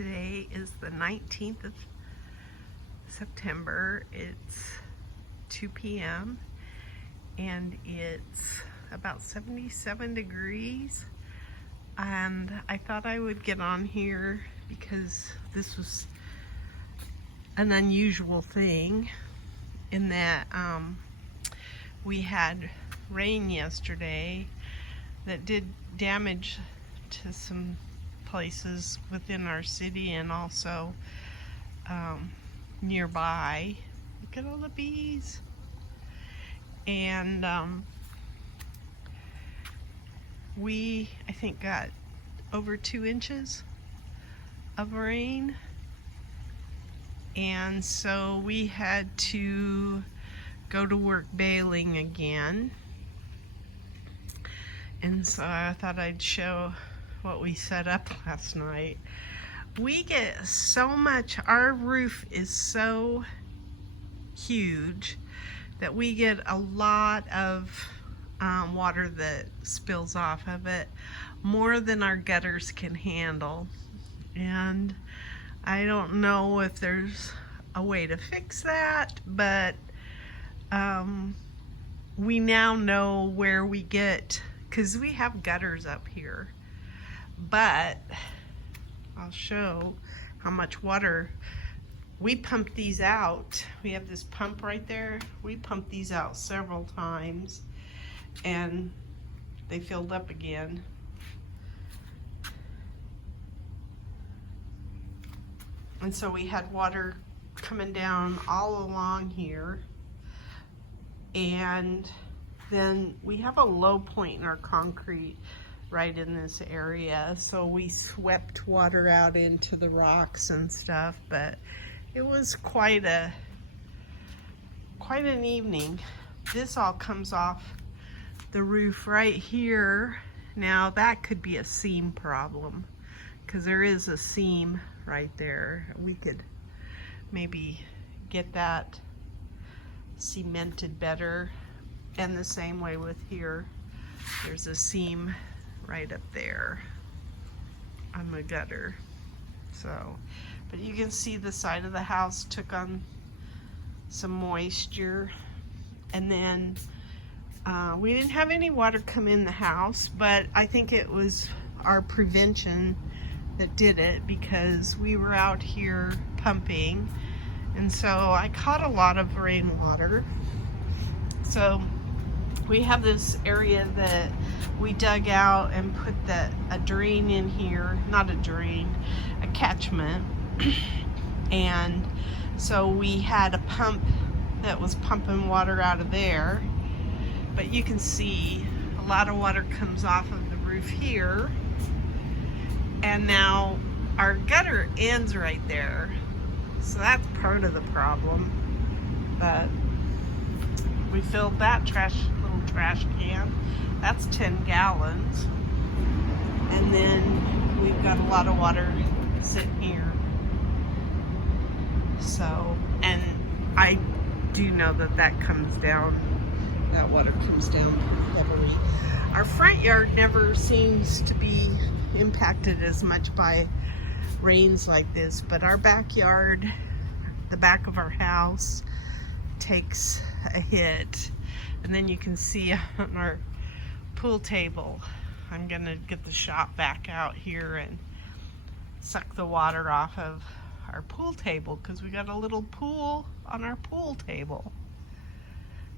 Today is the 19th of September. It's 2 p.m. and it's about 77 degrees. And I thought I would get on here because this was an unusual thing in that we had rain yesterday that did damage to some places within our city and also nearby. Look at all the bees. And we, I think, got over 2 inches of rain, and so we had to go to work baling again. And so I thought I'd show what we set up last night. We get so much, our roof is so huge that we get a lot of water that spills off of it, more than our gutters can handle. And I don't know if there's a way to fix that, but we now know where we get, because we have gutters up here. But I'll show how much water we pump these out. We have this pump right there. We pumped these out several times and they filled up again. And so we had water coming down all along here. And then we have a low point in our concrete right in this area, so we swept water out into the rocks and stuff. But it was quite an evening. This all comes off the roof right here. Now that could be a seam problem, because there is a seam right there. We could maybe get that cemented better. And the same way with here, there's a seam right up there on the gutter. So, but you can see the side of the house took on some moisture. And then we didn't have any water come in the house, but I think it was our prevention that did it, because we were out here pumping, and so I caught a lot of rainwater. So we have this area that we dug out and put a drain in here, not a drain, a catchment. And so we had a pump that was pumping water out of there. But you can see a lot of water comes off of the roof here. And now our gutter ends right there. So that's part of the problem. But we filled that little trash can. That's 10 gallons. And then we've got a lot of water sitting here. So, and I do know that comes down, that water comes down heavily. Our front yard never seems to be impacted as much by rains like this, but our backyard, the back of our house, takes a hit. And then you can see on our pool table, I'm gonna get the shop back out here and suck the water off of our pool table, because we got a little pool on our pool table.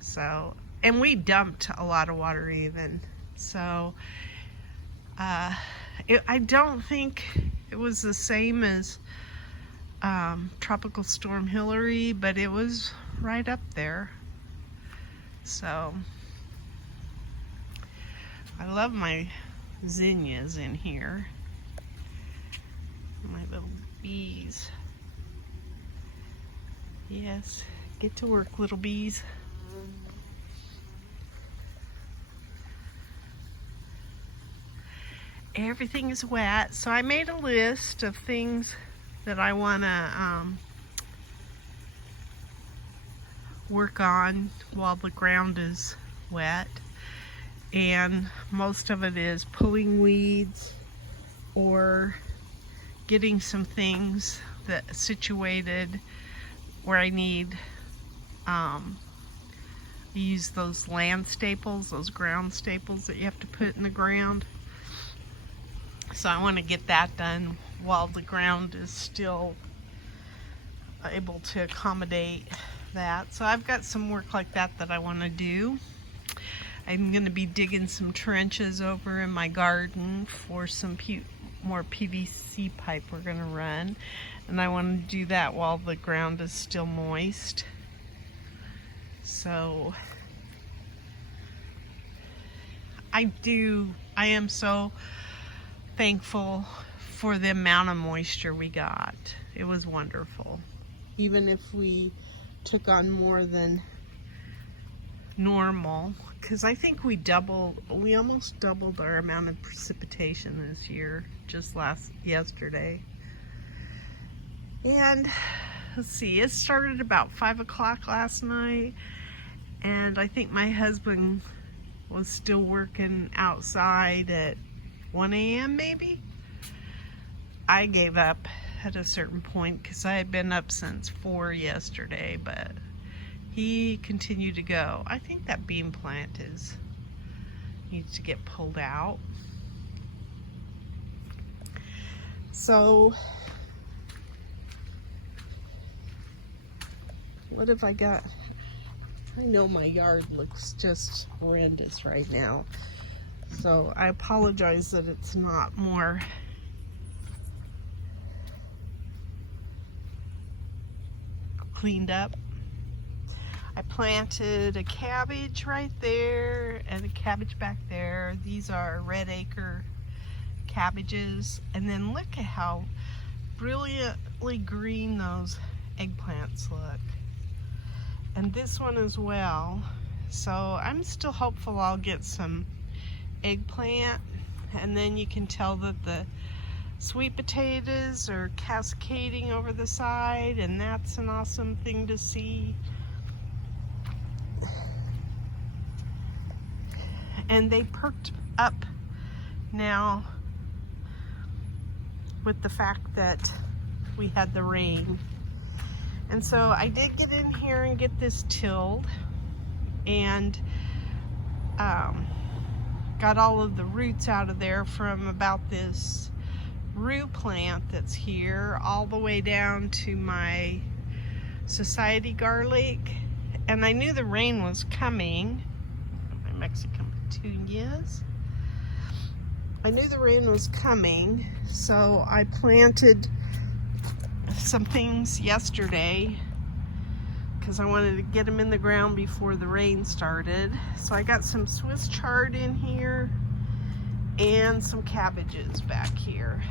So, and we dumped a lot of water even. So I don't think it was the same as Tropical Storm Hillary, but it was right up there. So I love my zinnias in here, my little bees. Yes, get to work, little bees. Everything is wet, so I made a list of things that I want to work on while the ground is wet. And most of it is pulling weeds or getting some things that situated where I need use those land staples, those ground staples that you have to put in the ground. So I want to get that done while the ground is still able to accommodate that. So I've got some work like that I want to do. I'm going to be digging some trenches over in my garden for some more PVC pipe we're going to run, and I want to do that while the ground is still moist. So I am so thankful for the amount of moisture we got. It was wonderful. Even if we took on more than normal, because I think we almost doubled our amount of precipitation this year, just yesterday. And let's see, it started about 5 o'clock last night, and I think my husband was still working outside at 1 a.m. maybe. I gave up at a certain point because I had been up since 4 yesterday, but he continued to go. I think that bean plant needs to get pulled out. So what have I got? I know my yard looks just horrendous right now, so I apologize that it's not more cleaned up. I planted a cabbage right there and a cabbage back there. These are red acre cabbages, and then look at how brilliantly green those eggplants look. And this one as well. So I'm still hopeful I'll get some eggplant, and then you can tell that the sweet potatoes are cascading over the side, and that's an awesome thing to see. And they perked up now with the fact that we had the rain. And so I did get in here and get this tilled, and got all of the roots out of there from about this rue plant that's here all the way down to my society garlic. And I knew the rain was coming. My Mexican petunias. I knew the rain was coming, so I planted some things yesterday because I wanted to get them in the ground before the rain started. So I got some Swiss chard in here and some cabbages back here.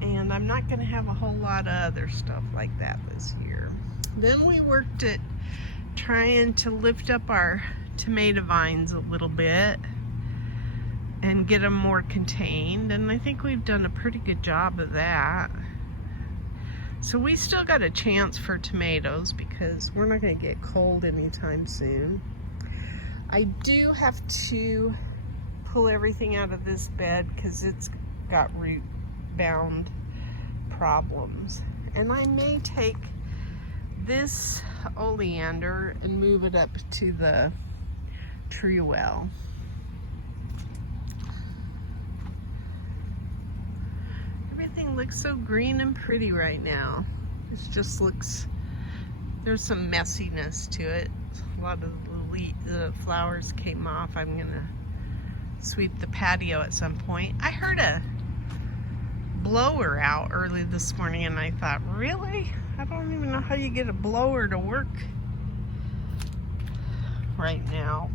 And I'm not going to have a whole lot of other stuff like that this year. Then we worked at trying to lift up our tomato vines a little bit and get them more contained, and I think we've done a pretty good job of that. So we still got a chance for tomatoes because we're not going to get cold anytime soon. I do have to pull everything out of this bed because it's got root bound problems, and I may take this oleander and move it up to the tree well. Everything looks so green and pretty right now. It just looks, there's some messiness to it. A lot of the flowers came off. I'm gonna sweep the patio at some point. I heard a blower out early this morning, and I thought, really? I don't even know how you get a blower to work right now.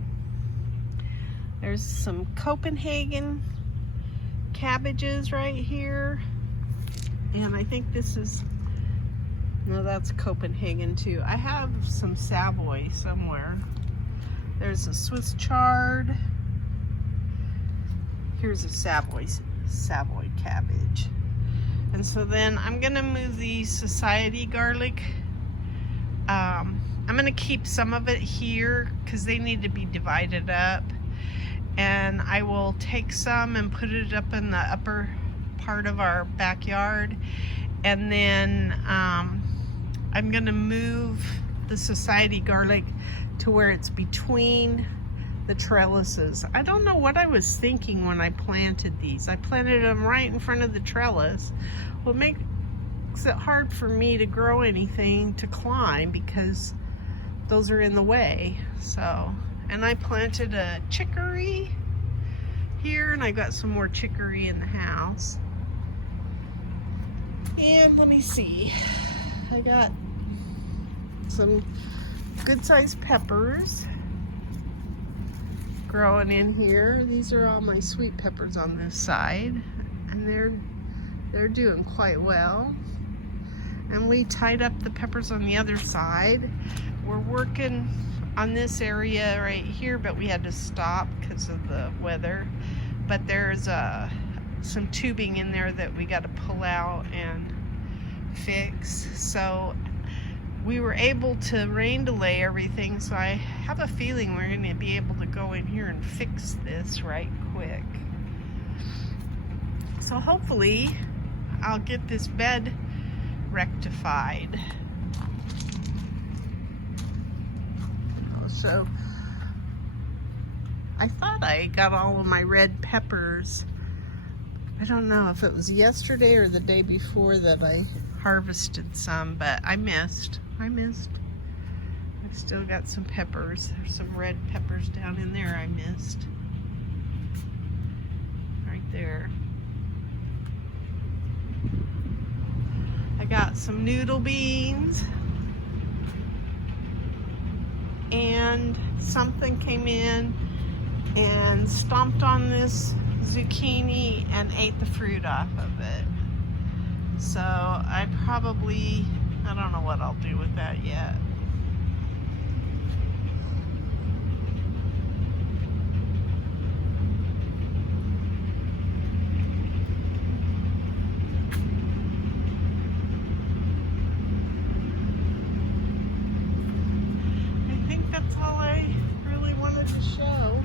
There's some Copenhagen cabbages right here, and I think this is, no, that's Copenhagen too. I have some Savoy somewhere. There's a Swiss chard. Here's a Savoy cabbage. And so then I'm gonna move the society garlic. I'm gonna keep some of it here because they need to be divided up. and I will take some and put it up in the upper part of our backyard, and then I'm gonna move the society garlic to where it's between the trellises. I don't know what I was thinking when I planted these. I planted them right in front of the trellis. Well, it makes it hard for me to grow anything to climb because those are in the way. So, and I planted a chicory here, and I got some more chicory in the house. And let me see, I got some good sized peppers growing in here. These are all my sweet peppers on this side, and they're doing quite well. And we tied up the peppers on the other side. We're working on this area right here, but we had to stop because of the weather. But there's some tubing in there that we got to pull out and fix. So we were able to rain delay everything, so I have a feeling we're going to be able to go in here and fix this right quick. So hopefully I'll get this bed rectified. So I thought I got all of my red peppers. I don't know if it was yesterday or the day before that I harvested some, but I missed. I've still got some peppers. There's some red peppers down in there I missed. Right there. I got some noodle beans. And something came in and stomped on this zucchini and ate the fruit off of it. So I don't know what I'll do with that yet. I think that's all I really wanted to show.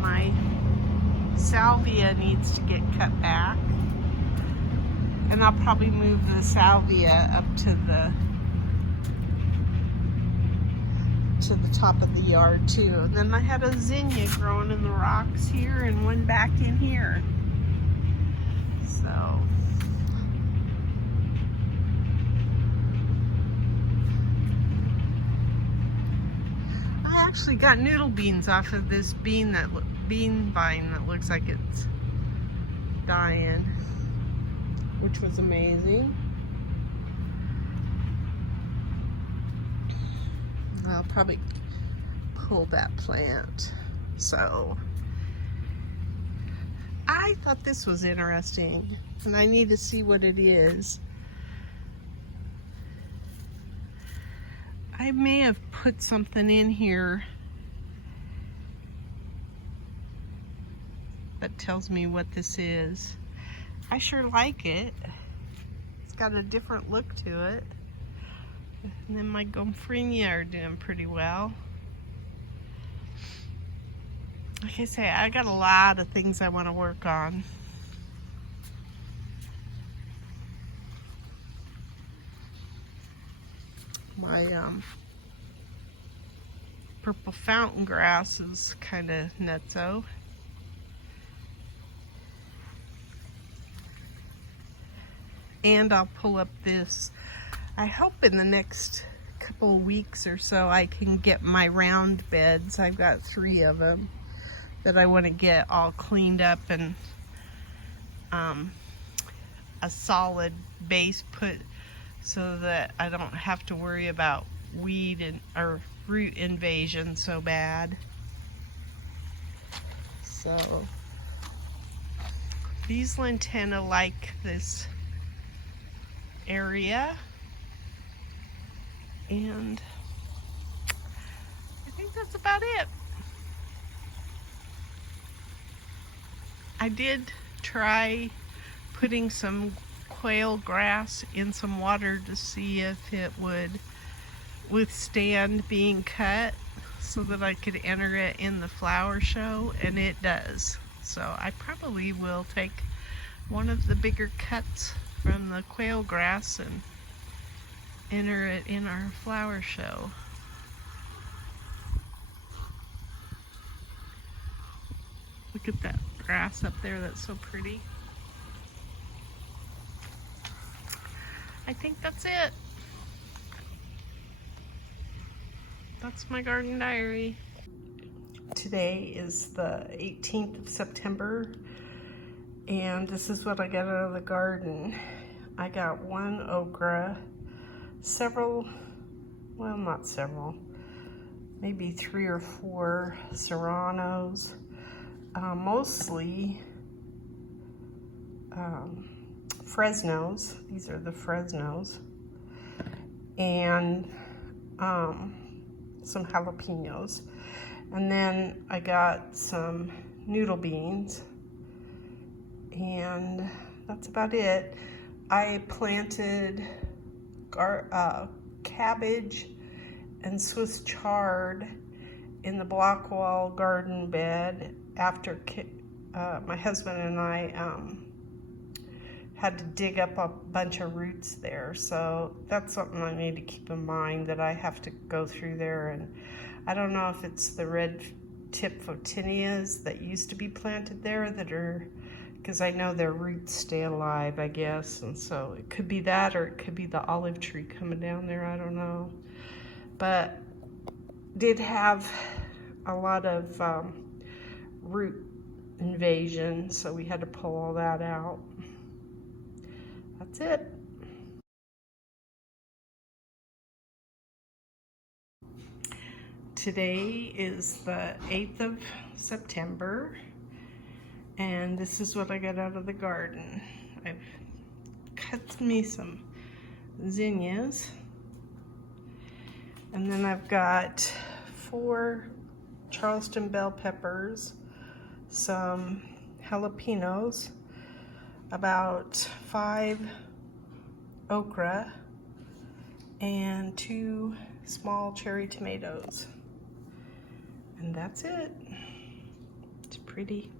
My salvia needs to get cut back, and I'll probably move the salvia up to the top of the yard too. And then I had a zinnia growing in the rocks here and one back in here. So I actually got noodle beans off of this bean vine that looks like it's dying, which was amazing. I'll probably pull that plant. So I thought this was interesting, and I need to see what it is. I may have put something in here that tells me what this is. I sure like it. It's got a different look to it. And then my gomphrenia are doing pretty well. Like I say, I got a lot of things I want to work on. My purple fountain grass is kind of nutso. And I'll pull up this. I hope in the next couple of weeks or so I can get my round beds. I've got 3 of them that I want to get all cleaned up and a solid base put so that I don't have to worry about weed or root invasion so bad. So these lantana like this area, and I think that's about it. I did try putting some quail grass in some water to see if it would withstand being cut. so that I could enter it in the flower show, and it does. So I probably will take one of the bigger cuts from the quail grass and enter it in our flower show. Look at that grass up there, that's so pretty. I think that's it. That's my garden diary. Today is the 18th of September, and this is what I got out of the garden. I got one okra, several, well, not several, maybe 3 or 4 serranos, mostly Fresnos. These are the Fresnos, and some jalapenos. And then I got some noodle beans, and that's about it. I planted cabbage and Swiss chard in the block wall garden bed after my husband and I had to dig up a bunch of roots there. So that's something I need to keep in mind, that I have to go through there. And I don't know if it's the red tip photinias that used to be planted there that are, because I know their roots stay alive, I guess. And so it could be that, or it could be the olive tree coming down there, I don't know. But did have a lot of root invasion, so we had to pull all that out. That's it. Today is the 8th of September, and this is what I got out of the garden. I've cut me some zinnias, and then I've got 4 Charleston bell peppers, some jalapenos, about 5 okra, and 2 small cherry tomatoes. And that's it. It's pretty.